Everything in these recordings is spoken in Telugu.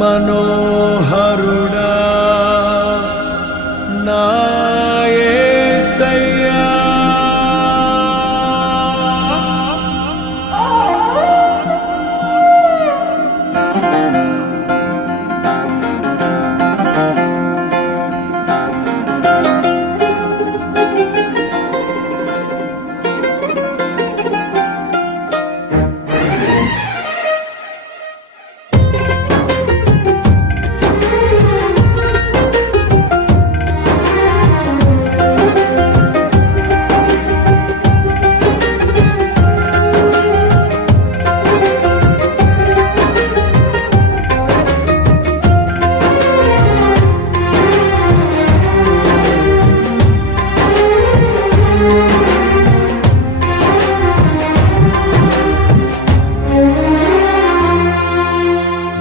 మనోహరుడా నా యేసయ్యా.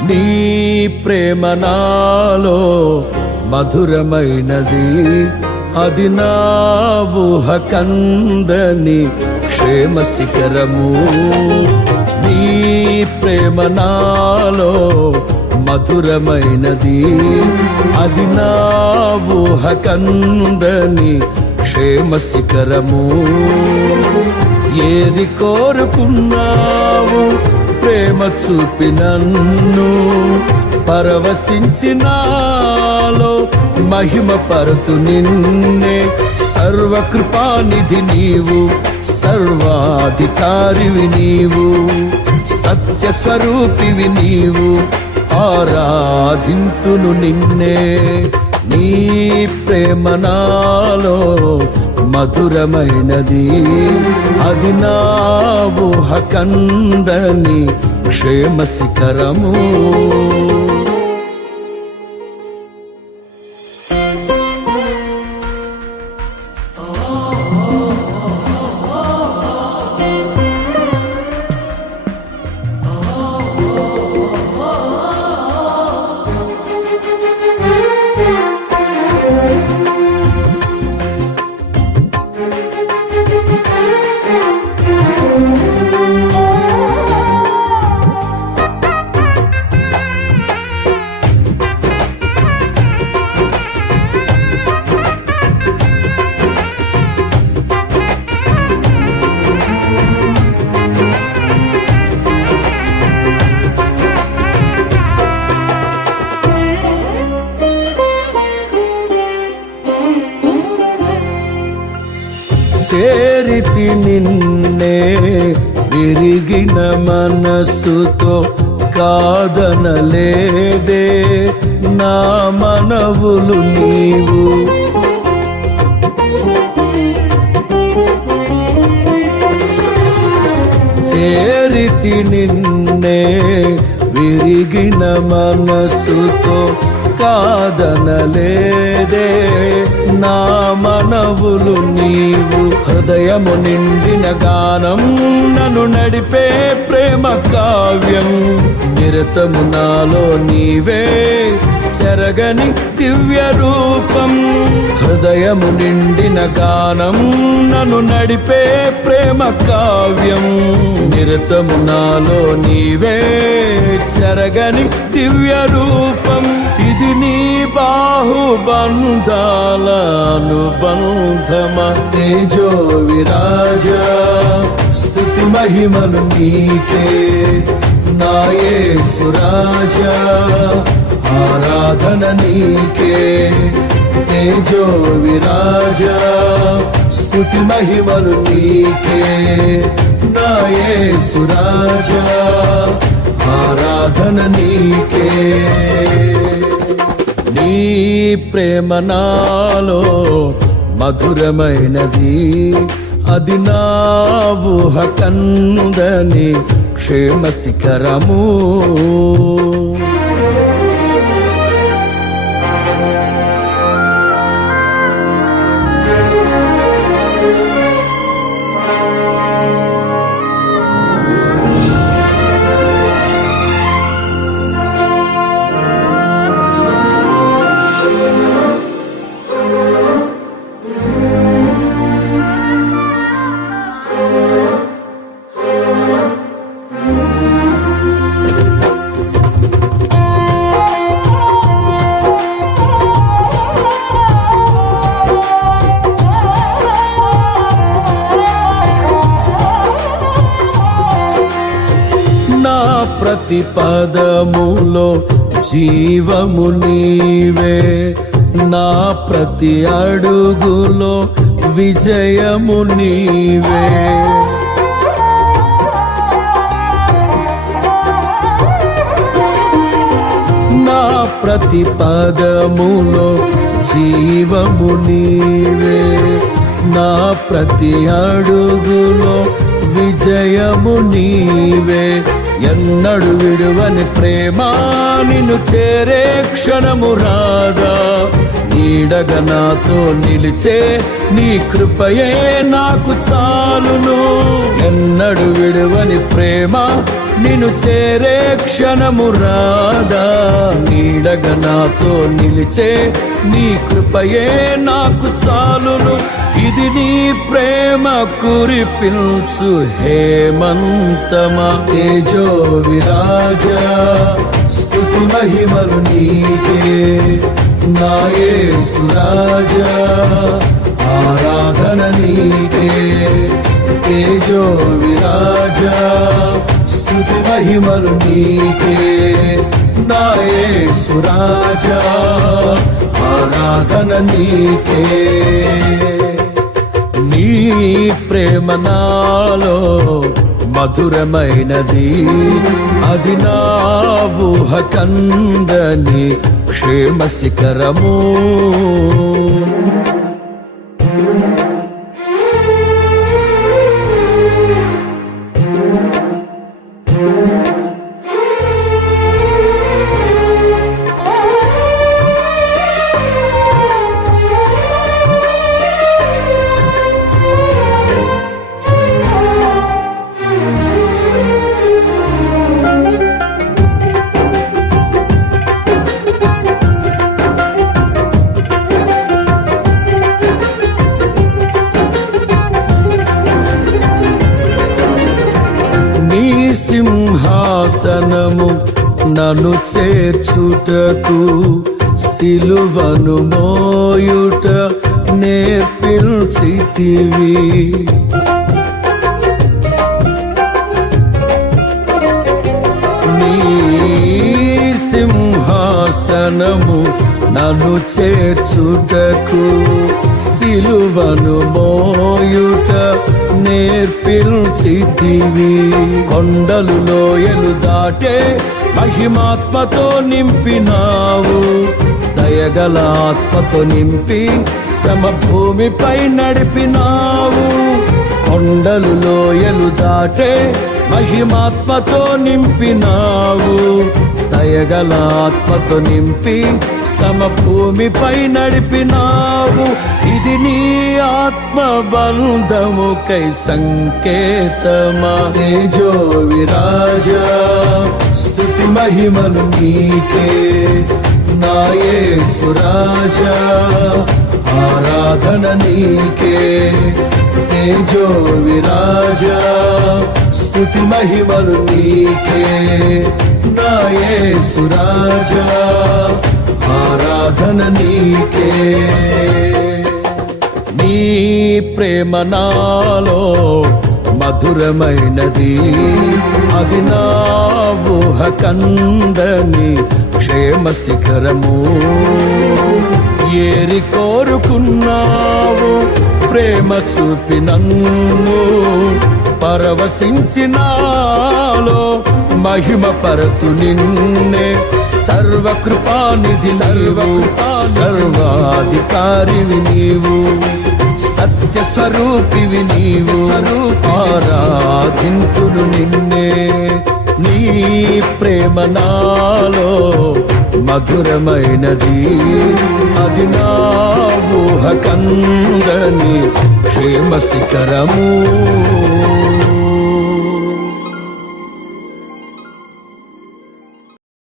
నీ ప్రేమ నాలో మధురమైనది, అది నా ఊహ కందని క్షేమ శిఖరము. నీ ప్రేమ నాలో మధురమైనది, అది నా ఊహ కందని క్షేమ శిఖరము. ఏది కోరుకున్నావు ప్రేమ చూపి నన్ను పరవశించినాలో మహిమ పరుతు నిన్నే. సర్వకృపానిధి నీవు, సర్వాధికారివి నీవు, సత్య స్వరూపివి నీవు, ఆరాధింతును నిన్నే. నీ ప్రేమ నాలో మధురమైనది, అది నా ఊహ కందని క్షేమ శిఖరము. చేరితి నిన్నే విరిగిన మనస్సుతో, కాదనలేదే నా మనవులు నీవు. చేరితి నిన్నే విరిగిన మనస్సుతో, కాదనలేదే నా మనవులు నీవు. హృదయము నిండిన గానం నన్ను నడిపే ప్రేమ కావ్యం, నిరతము నాలో నీవే చెరగని దివ్య రూపం. హృదయము నిండిన గానం నన్ను నడిపే ప్రేమ కావ్యం, నిరతము నాలో నీవే చెరగని దివ్య రూపం. ఇది నీ బాహుబంధాల అనుబంధమా. తేజో విరాజా స్తుతి మహిమలు నీకే నా యేసు రాజా, ఆరాధన నీకే. తేజో విరాజా స్తుతి మహిమలు నీకే నా యేసు రాజా, ఆరాధన నీకే. నీ ప్రేమ నాలో మధురమైనది, అది నా ఊహ కందని క్షేమ శిఖరము. నా ప్రతి పదములో జీవము నీవే, నా ప్రతి అడుగులో విజయము నీవే. నా ప్రతి పదములో జీవము నీవే, నా ప్రతి అడుగులో విజయము నీవే. ఎన్నడు విడువని ప్రేమ నిన్ను చేరే క్షణము రాదా, నీడగా నాతో నిలిచే నీ కృపయే నాకు చాలును. ఎన్నడు విడువని ప్రేమ నిన్ను చేరే క్షణము రాదా, నీడగా నాతో నిలిచే నీ కృపయే నాకు చాలును. ఇది నీ ప్రేమ కురిపించు హేమంతమా, తేజో విరాజా స్తుతి మహిమలు నీకే. నా యేసు రాజా ఆరాధన నీకే, తేజో విరాజా స్తుతి మహిమలు నీకే. నా యేసు రాజా ఆరాధన నీకే. నీ ప్రేమ నాలో మధురమైనది, అది నా ఊహ కందని క్షేమ శిఖరము. నీ సింహాసనము నన్ను చేర్చుటకు, సిలువను మోయుట నేర్పించితివి. నీ సింహాసనము నన్ను చేర్చుటకు, సిలువను మోయుట నేర్పించితివి. కొండలు లోయలు దాటే మహిమాత్మతో నింపినావు, దయగల ఆత్మతో నింపి సమభూమిపై నడిపినావు. కొండలు లోయలు దాటే మహిమాత్మతో నింపినావు, దయగల ఆత్మతో నింపి సమభూమిపై నడిపినావు. ఇది నీ ఆత్మ బంధముకై సంకేతమా, తేజో విరాజా స్తుతి మహిమలు నీకే. నా యేసు రాజా ఆరాధన నీకే, తేజో విరాజా స్తుతి మహిమలు నీకే. నా యేసు రాజా ఆరాధన నీకే. నీ ప్రేమ నాలో మధురమైనది, అది నా ఊహ కందని క్షేమ శిఖరము. ఏరి కోరుకున్నావు ప్రేమ చూపి నన్ను, పరవశించినాలో మహిమ పరతు నిన్నే. సర్వకృపానిధి సర్వాధికారివి నీవు, సత్య స్వరూపివి నీవు. ఆరాధింతును నిన్నే. నీ ప్రేమ నాలో మధురమైనది, అది నా ఊహ కందని క్షేమ శిఖరము.